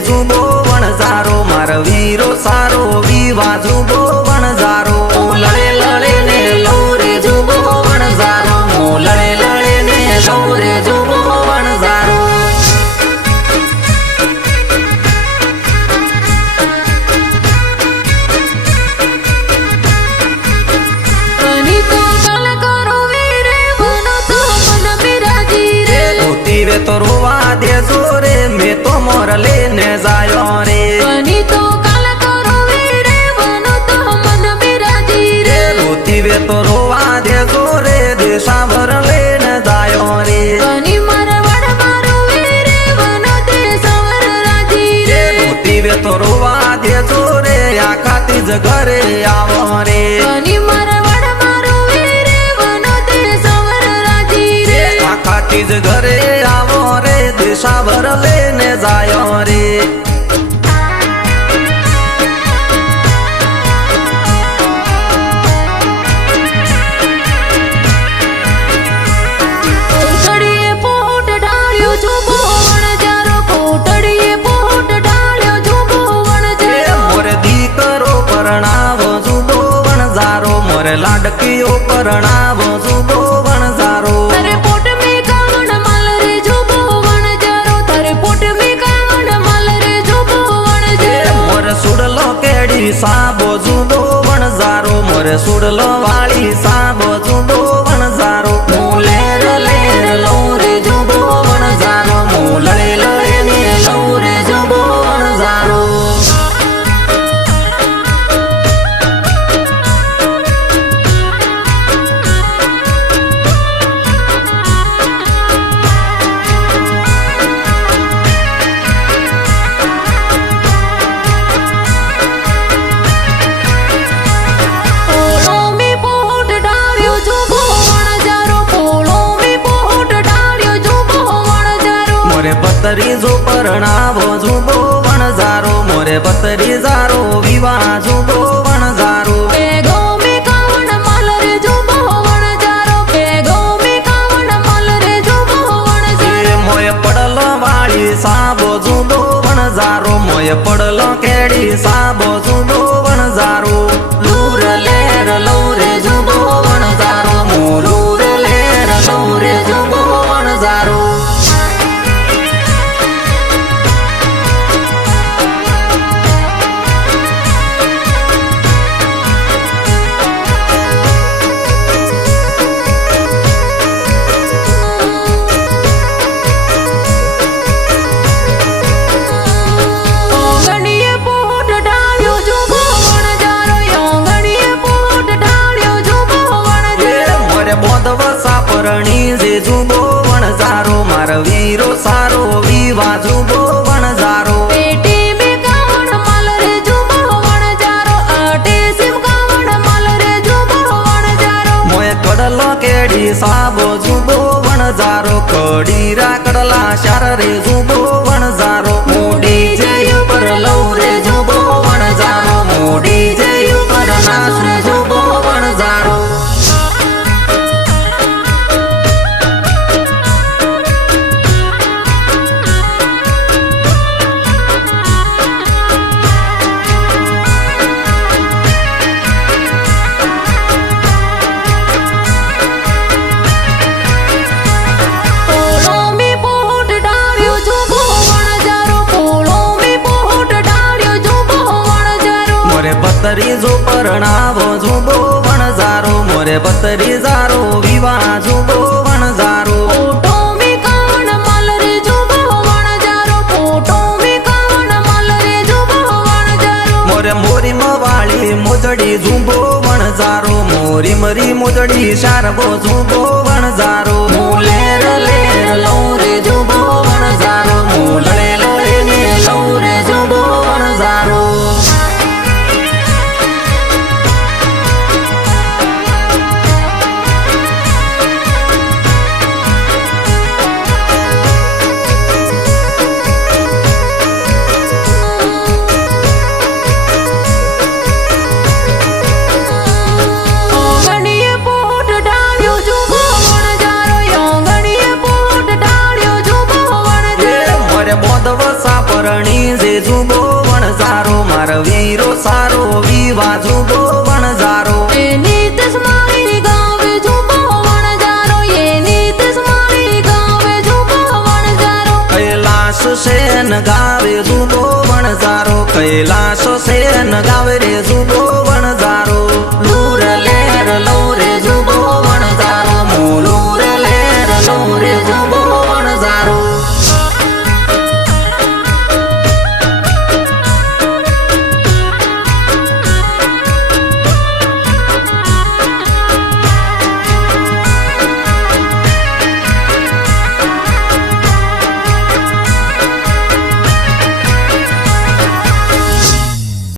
જુબો વણઝારો માર વીરો સારો વિવા જુબો વણઝારો લડે લડે ને લૌરે જુબો વણઝારો લડે લડે ને લૌરે જુબો વણઝારો તો રોવા દેજો રે મેં તો મોર લેને જાયો રે બની તો કાલ કરો રે બનો તો મન બિરાજી રે રોતી વે તો રોવા દેજો રે દેશાવર લેને જાયો રે બની માર વડ મારો રે બનો દેશાવર રાજી રે રોતી વે તો રોવા દેજો રે આખાતી જ ઘરે આવો રે બની માર વડ મારો રે બનો દેશાવર રાજી રે આખાતી જ ઘરે આવો રે દેશાવર લેને જાયો રે કોટડીએ પોટ ઢાળ્યો જુબો વણઝારો કોટડીએ પોટ ઢાળ્યો જુબો વણઝારો મોરે દીકરો પરણાવો જુબો વણઝારો મોરે લાડકીઓ પરણાવો જુબો વણઝારો તારે પોટ મે કાવણ માલ રે જુબો વણઝારો તારે પોટ મે કાવણ માલ રે જુબો વણઝારો મોરે સુડલો કેડી સાબો જુબો વણઝારો મોરે સુડલો વાળી સાબો જુબો વણઝારો હું લેર લેર લઉં રે જુબો વણઝારો હું લડે લડે ને લઉં રે જુબો વણઝારો પોળો મે પોટ ઢાળ્યો જુબો વણઝારો પોળો મે પોટ ઢાળ્યો જુબો વણઝારો મોરે પતરીજો પરણાવો જુબો વણઝારો મોરે પતરીજારો વિવાહ જુબો વણઝારો પેગો મે કાવણ માલ રે જુબો વણઝારો પેગો મે કાવણ માલ રે જુબો વણઝારો મોય પડલો વાળી સાબો જુબો વણઝારો મોય પડલો કેડી સાબો જુબો વણઝારો લૂર લેર લઉં રે જુબો વણઝારો મો લૂર લેર લઉં રે જુબો વણઝારો ઓંગણીએ પોટ ઢાળ્યો જુબો વણઝારો ઓંગણીએ પોટ ઢાળ્યો જુબો વણઝારો મોરે બોધવસા પરણી જે જુબો વણઝારો માર વીરો સારો વિવા જુબો વણઝારો પેટી મે કાવણ માલ રે જુબો વણઝારો આટે સિમ કાવણ માલ રે જુબો વણઝારો મોય કડલો કેડી સાબો જુબો વણઝારો કડી રાકડલા શાર રે જુબો વણઝારો મોડી જય ઉપર લઉં રે જુબો વણઝારો મોડી જય ઉપર નાસ રે જુબો વણઝારો પોળો મે પોટ ઢાળ્યો જુબો વણઝારો પોળો મે પોટ ઢાળ્યો જુબો વણઝારો મોરે પતરીજો પરણાવો જુબો વણઝારો મોરે પતરીજારો વિવાહ જુબો વણઝારો પોટો મે કાવણ માલ રે જુબો વણઝારો પોટો મે કાવણ માલ રે જુબો વણઝારો મોરે મોરી મવાળી મોજડી જુબો વણઝારો મોરી મરી મોજડી શારબો જુબો વણઝારો હું લેર લેર લઉં રે જુબો વણઝારો હું લડે લડે ને લઉં રે જુબો વણઝારો ઓંગણીએ પોટ ઢાળ્યો જુબો વણઝારો દેવા જુદો વણઝારો એની તસમારી ગાવે જુબો વણજારો એની તસમારી ગાવે જુબો વણજારો કૈલાસ સેન ગાવે જુદો વણઝારો કૈલાસ સેન ગાવે રે જુદો